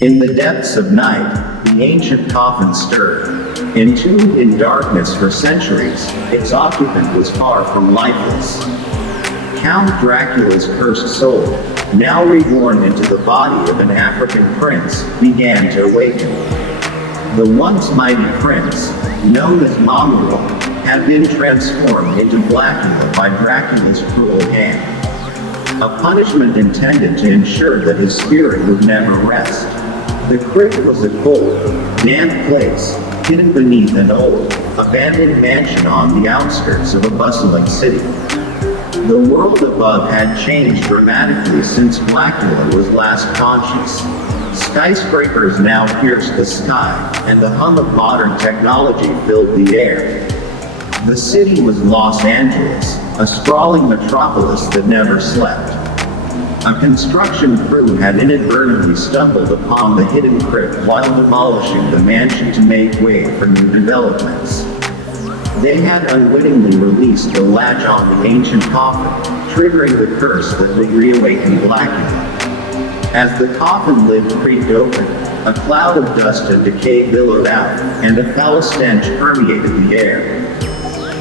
In the depths of night, the ancient coffin stirred. Entombed in darkness for centuries, its occupant was far from lifeless. Count Dracula's cursed soul, now reborn into the body of an African prince, began to awaken. The once mighty prince, known as Mongrel, had been transformed into Blacula by Dracula's cruel hand. A punishment intended to ensure that his spirit would never rest. The crypt was a cold, damp place, hidden beneath an old, abandoned mansion on the outskirts of a bustling city. The world above had changed dramatically since Blacula was last conscious. Skyscrapers now pierced the sky, and the hum of modern technology filled the air. The city was Los Angeles, a sprawling metropolis that never slept. A construction crew had inadvertently stumbled upon the hidden crypt while demolishing the mansion to make way for new developments. They had unwittingly released the latch on the ancient coffin, triggering the curse that would reawaken Blacula. As the coffin lid creaked open, a cloud of dust and decay billowed out, and a foul stench permeated the air.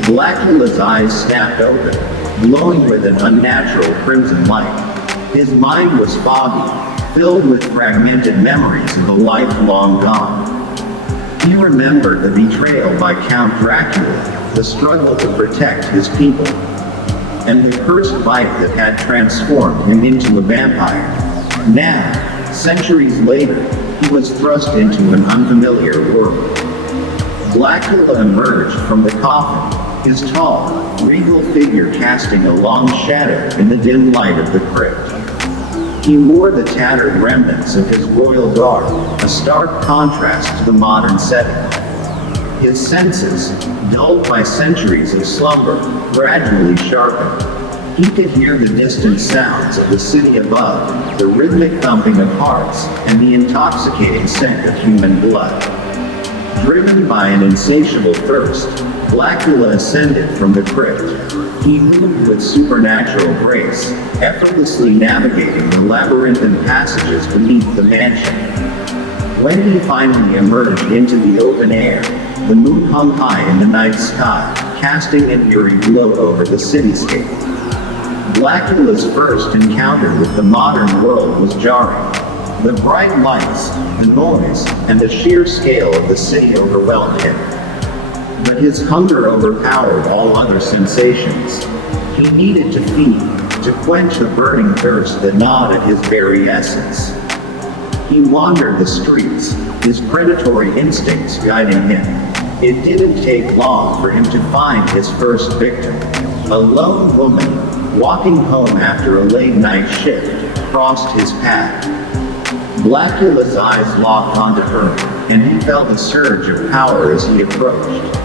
Blacula's eyes snapped open, glowing with an unnatural crimson light. His mind was foggy, filled with fragmented memories of a life long gone. He remembered the betrayal by Count Dracula, the struggle to protect his people, and the cursed bite that had transformed him into a vampire. Now, centuries later, he was thrust into an unfamiliar world. Blacula emerged from the coffin, his tall, regal figure casting a long shadow in the dim light of the crypt. He wore the tattered remnants of his royal garb, a stark contrast to the modern setting. His senses, dulled by centuries of slumber, gradually sharpened. He could hear the distant sounds of the city above, the rhythmic thumping of hearts, and the intoxicating scent of human blood. Driven by an insatiable thirst, Blacula ascended from the crypt. He moved with supernatural grace, effortlessly navigating the labyrinthine passages beneath the mansion. When he finally emerged into the open air, the moon hung high in the night sky, casting an eerie glow over the cityscape. Blacula's first encounter with the modern world was jarring. The bright lights, the noise, and the sheer scale of the city overwhelmed him. But his hunger overpowered all other sensations. He needed to feed, to quench the burning thirst that gnawed at his very essence. He wandered the streets, his predatory instincts guiding him. It didn't take long for him to find his first victim. A lone woman, walking home after a late night shift, crossed his path. Blacula's eyes locked onto her, and he felt a surge of power as he approached.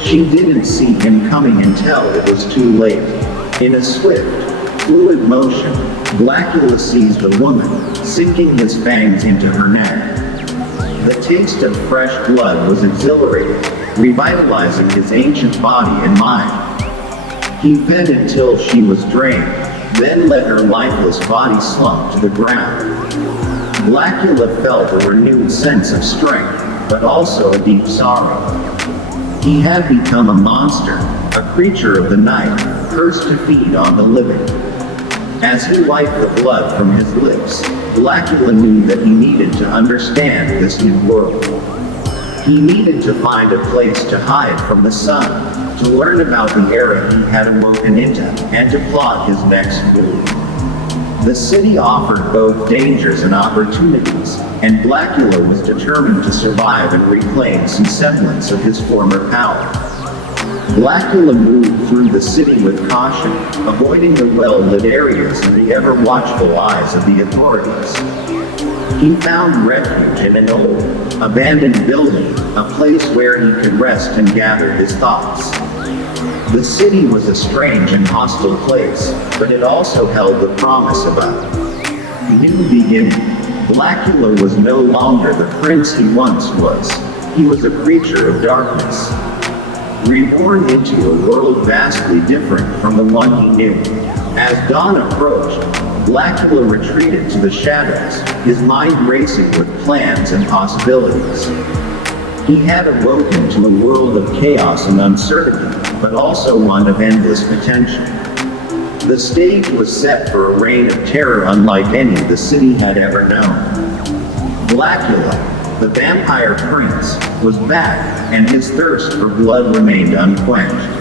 She didn't see him coming until it was too late. In a swift, fluid motion, Blacula seized the woman, sinking his fangs into her neck. The taste of fresh blood was exhilarating, revitalizing his ancient body and mind. He fed until she was drained, then let her lifeless body slump to the ground. Blacula felt a renewed sense of strength, but also a deep sorrow. He had become a monster, a creature of the night, cursed to feed on the living. As he wiped the blood from his lips, Blacula knew that he needed to understand this new world. He needed to find a place to hide from the sun, to learn about the era he had awoken into, and to plot his next move. The city offered both dangers and opportunities, and Blacula was determined to survive and reclaim some semblance of his former power. Blacula moved through the city with caution, avoiding the well-lit areas and the ever-watchful eyes of the authorities. He found refuge in an old, abandoned building, a place where he could rest and gather his thoughts. The city was a strange and hostile place, but it also held the promise of a new beginning. Blacula was no longer the prince he once was. He was a creature of darkness, reborn into a world vastly different from the one he knew. As dawn approached, Blacula retreated to the shadows, his mind racing with plans and possibilities. He had awoken to a world of chaos and uncertainty, but also one of endless potential. The stage was set for a reign of terror unlike any the city had ever known. Blacula, the vampire prince, was back, and his thirst for blood remained unquenched.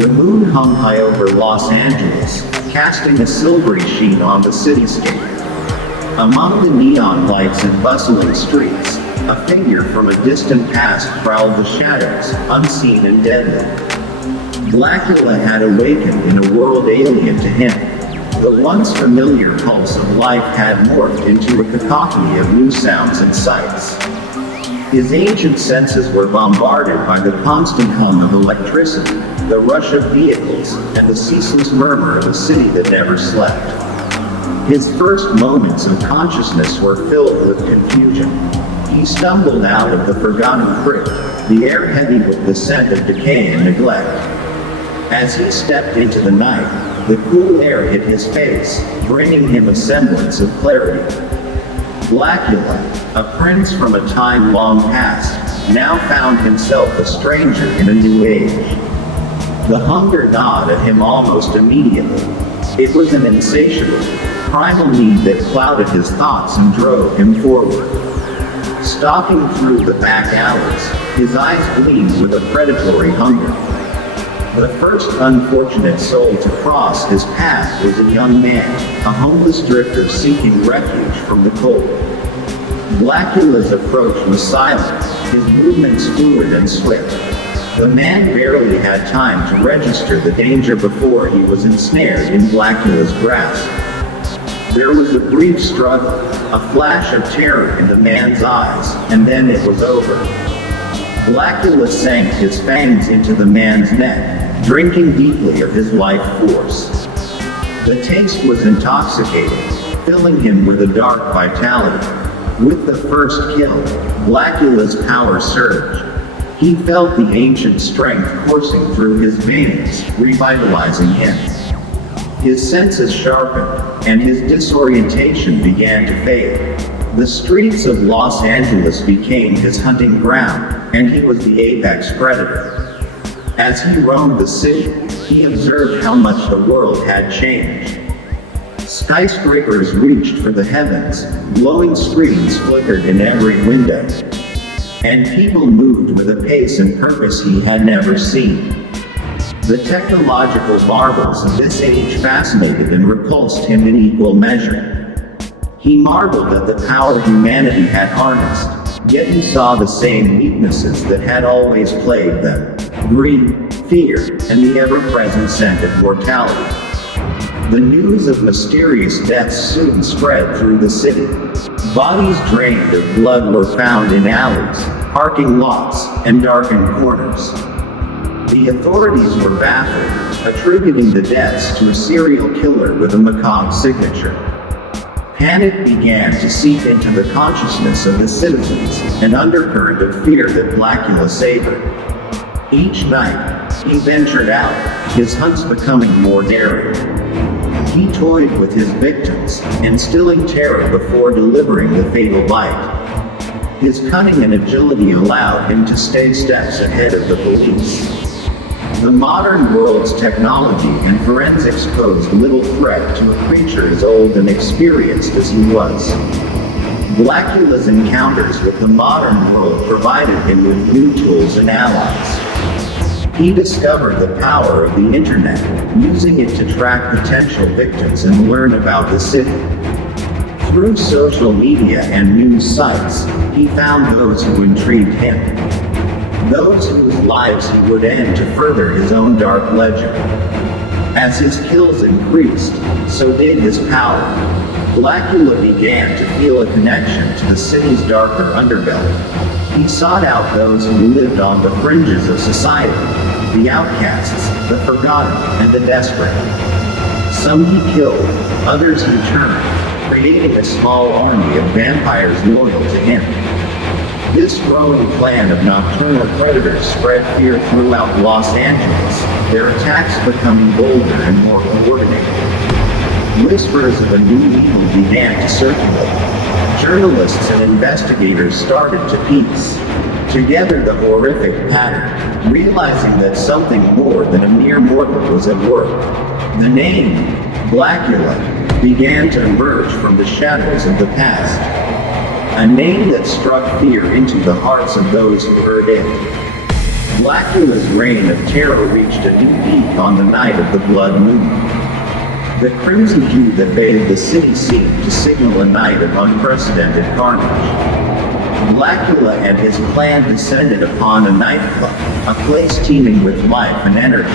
The moon hung high over Los Angeles, casting a silvery sheen on the cityscape. Among the neon lights and bustling streets, a figure from a distant past prowled the shadows, unseen and deadly. Blacula had awakened in a world alien to him. The once familiar pulse of life had morphed into a cacophony of new sounds and sights. His ancient senses were bombarded by the constant hum of electricity, the rush of vehicles, and the ceaseless murmur of a city that never slept. His first moments of consciousness were filled with confusion. He stumbled out of the forgotten crypt, the air heavy with the scent of decay and neglect. As he stepped into the night, the cool air hit his face, bringing him a semblance of clarity. Blacula, a prince from a time long past, now found himself a stranger in a new age. The hunger gnawed at him almost immediately. It was an insatiable, primal need that clouded his thoughts and drove him forward. Stalking through the back alleys, his eyes gleamed with a predatory hunger. The first unfortunate soul to cross his path was a young man, a homeless drifter seeking refuge from the cold. Blacula's approach was silent, his movements fluid and swift. The man barely had time to register the danger before he was ensnared in Blacula's grasp. There was a brief struggle, a flash of terror in the man's eyes, and then it was over. Blacula sank his fangs into the man's neck, drinking deeply of his life force. The taste was intoxicating, filling him with a dark vitality. With the first kill, Blacula's power surged. He felt the ancient strength coursing through his veins, revitalizing him. His senses sharpened, and his disorientation began to fade. The streets of Los Angeles became his hunting ground, and he was the apex predator. As he roamed the city, he observed how much the world had changed. Skyscrapers reached for the heavens, glowing screens flickered in every window. And people moved with a pace and purpose he had never seen. The technological marvels of this age fascinated and repulsed him in equal measure. He marveled at the power humanity had harnessed, yet he saw the same weaknesses that had always plagued them: greed, fear, and the ever-present scent of mortality. The news of mysterious deaths soon spread through the city. Bodies drained of blood were found in alleys, parking lots, and darkened corners. The authorities were baffled, attributing the deaths to a serial killer with a macabre signature. Panic began to seep into the consciousness of the citizens, an undercurrent of fear that Blacula savored. Each night, he ventured out, his hunts becoming more daring. He toyed with his victims, instilling terror before delivering the fatal bite. His cunning and agility allowed him to stay steps ahead of the police. The modern world's technology and forensics posed little threat to a creature as old and experienced as he was. Blacula's encounters with the modern world provided him with new tools and allies. He discovered the power of the internet, using it to track potential victims and learn about the city. Through social media and news sites, he found those who intrigued him. Those whose lives he would end to further his own dark legend. As his kills increased, so did his power. Blacula began to feel a connection to the city's darker underbelly. He sought out those who lived on the fringes of society, the outcasts, the forgotten, and the desperate. Some he killed, others he turned, creating a small army of vampires loyal to him. This growing clan of nocturnal predators spread fear throughout Los Angeles, their attacks becoming bolder and more coordinated. Whispers of a new evil began to circulate. Journalists and investigators started to piece together the horrific pattern, realizing that something more than a mere mortal was at work. The name, Blacula, began to emerge from the shadows of the past. A name that struck fear into the hearts of those who heard it. Blacula's reign of terror reached a new peak on the night of the blood moon. The crimson hue that bathed the city seemed to signal a night of unprecedented carnage. Blacula and his clan descended upon a nightclub, a place teeming with life and energy.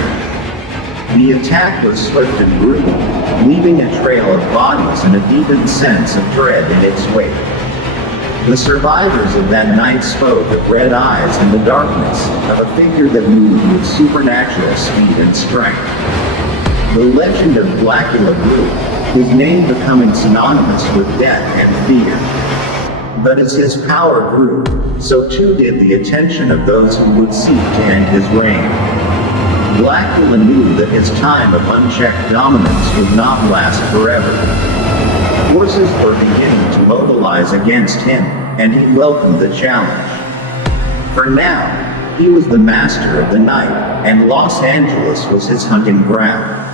The attack was swift and brutal, leaving a trail of bodies and a deepened sense of dread in its wake. The survivors of that night spoke of red eyes in the darkness, of a figure that moved with supernatural speed and strength. The legend of Blacula grew, his name becoming synonymous with death and fear. But as his power grew, so too did the attention of those who would seek to end his reign. Blacula knew that his time of unchecked dominance would not last forever. Forces were beginning to mobilize against him, and he welcomed the challenge. For now, he was the master of the night, and Los Angeles was his hunting ground.